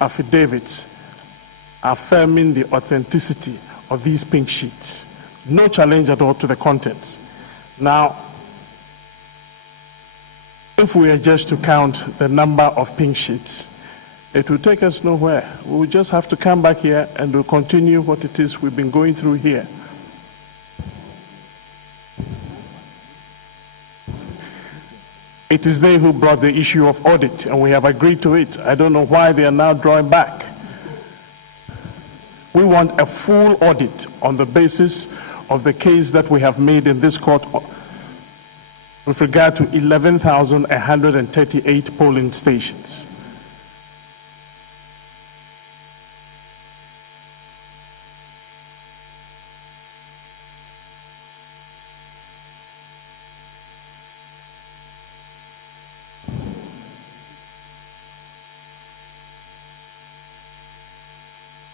affidavits affirming the authenticity of these pink sheets. No challenge at all to the contents. Now, if we are just to count the number of pink sheets, it will take us nowhere. We will just have to come back here and we'll continue what it is we've been going through here. It is they who brought the issue of audit, and we have agreed to it. I don't know why they are now drawing back. We want a full audit on the basis of the case that we have made in this court with regard to 11,138 polling stations.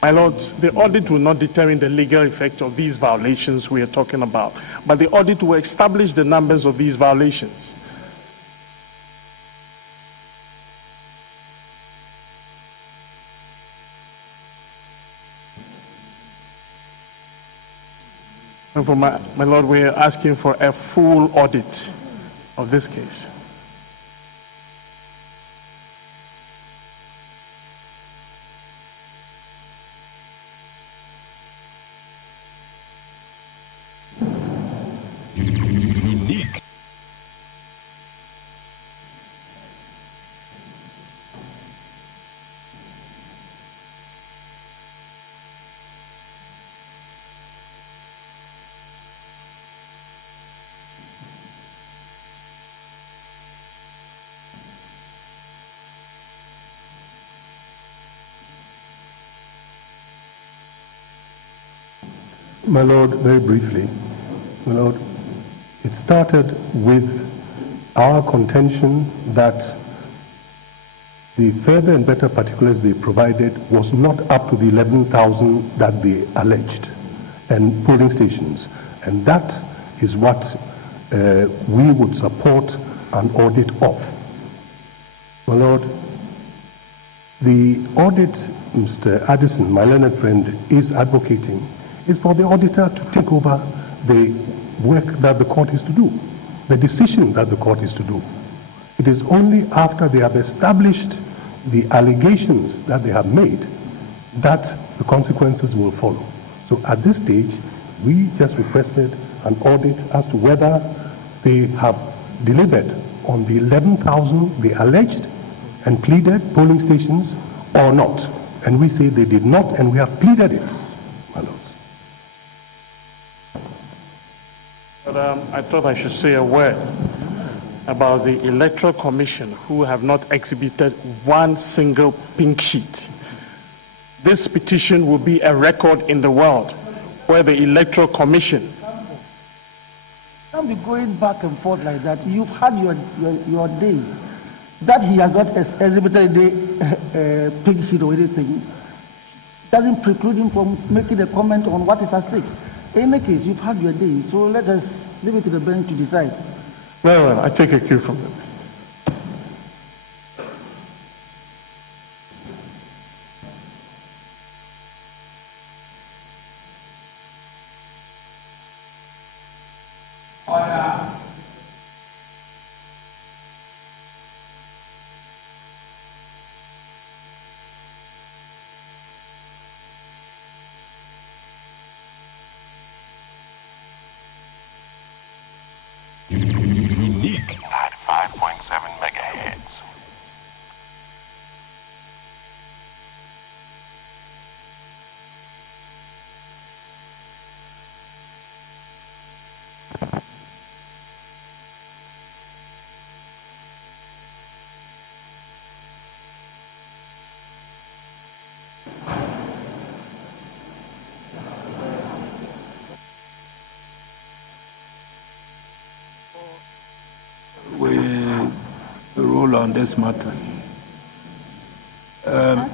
My lords, the audit will not determine the legal effect of these violations we are talking about, but the audit will establish the numbers of these violations. And for my lord, we are asking for a full audit of this case. My Lord, very briefly, my Lord, it started with our contention that the further and better particulars they provided was not up to the 11,000 that they alleged and polling stations. And that is what we would support an audit of. My Lord, the audit Mr. Addison, my learned friend, is advocating is for the auditor to take over the work that the court is to do, the decision that the court is to do. It is only after they have established the allegations that they have made that the consequences will follow. So at this stage, we just requested an audit as to whether they have delivered on the 11,000 they alleged and pleaded polling stations or not. And we say they did not, and we have pleaded it, my lords. But I thought I should say a word about the Electoral Commission, who have not exhibited one single pink sheet. This petition will be a record in the world where the Electoral Commission... Don't be going back and forth like that. You've had your day. That he has not exhibited the pink sheet or anything doesn't preclude him from making a comment on what is at stake. In any case, you've had your day, so let us leave it to the bench to decide. Very well, I take a cue from them. Unique 95.7 megahertz. We rule on this matter. Yeah.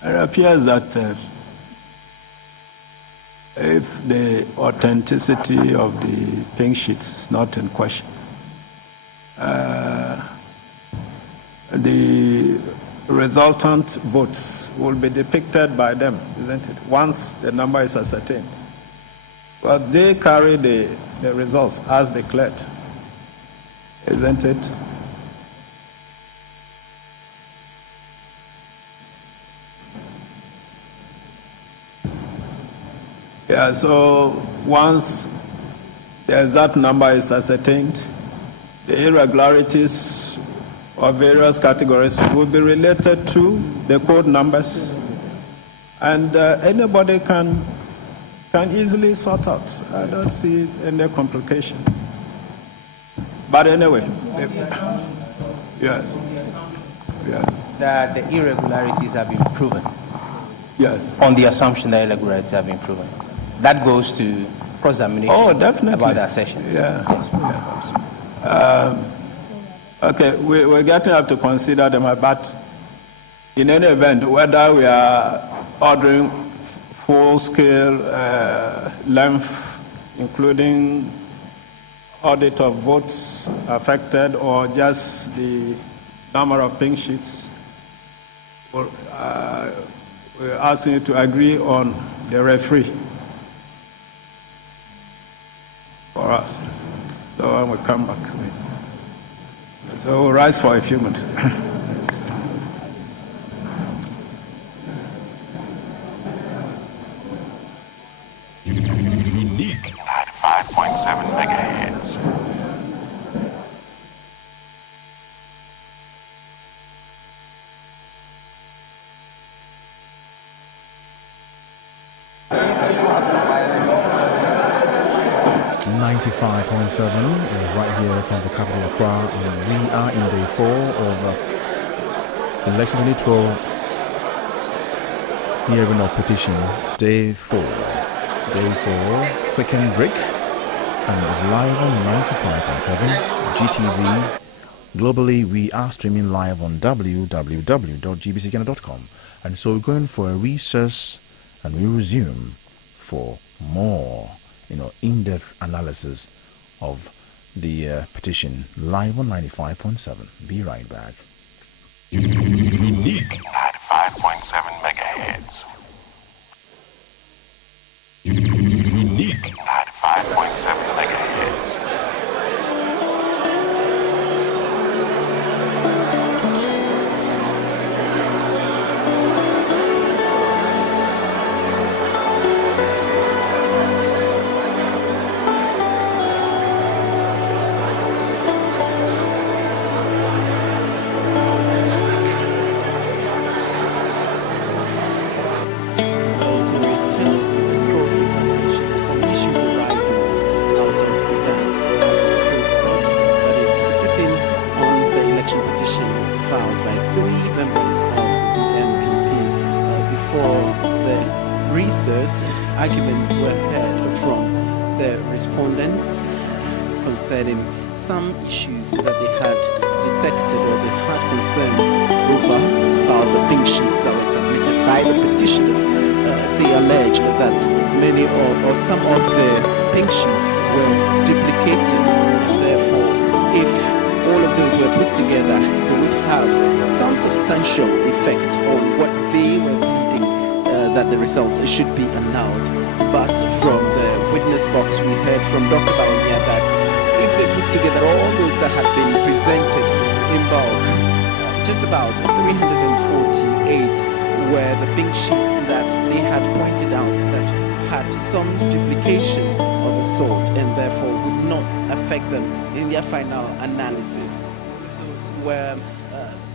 It appears that if the authenticity of the pink sheets is not in question, the resultant votes will be depicted by them, isn't it? Once the number is ascertained. But they carry the results as declared, isn't it? Yeah, so once the exact number is ascertained, the irregularities of various categories will be related to the code numbers, and anybody can easily sort out. I don't see any complication. But anyway, yes. That the irregularities have been proven. Yes. On the assumption that irregularities have been proven. That goes to cross-examination. Oh, definitely. About the sessions. Yeah. Yes. Okay, we're getting up to consider them, but in any event, whether we are ordering full-scale length, including audit of votes affected, or just the number of pink sheets, we're asking you to agree on the referee for us. So I will come back. So we'll rise for a few minutes. Unique 95.7 megahertz. Right here from the capital Accra, and we are in day 4 of election electoral hearing of petition. Day 4, second break, and it's live on 95.7 GTV. Globally, we are streaming live on www.gbcghana.com, and so we're going for a recess, and we resume for more, in-depth analysis of the petition live on 95.7. Be right back. Unique 95.7 megahertz. Unique 95.7 megahertz. Arguments were heard from the respondents concerning some issues that they had detected or they had concerns over about the pink sheets that were submitted by the petitioners. They alleged that many or some of the pink sheets were duplicated, and therefore if all of those were put together, they would have some substantial effect on what they were pleading that the results should be annulled. But from the witness box, we heard from Dr. Bawumia that if they put together all those that had been presented in bulk, just about 348 were the pink sheets that they had pointed out that had some duplication of a sort and therefore would not affect them in their final analysis. Those were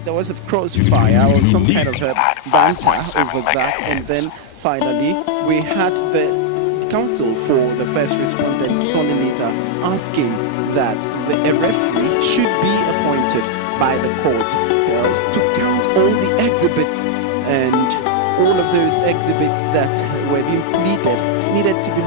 there was a crossfire or some kind of a banter over that, and then finally we had the counsel for the first respondent, Tony Lithur, asking that a referee should be appointed by the court to count all the exhibits, and all of those exhibits that were being pleaded needed to be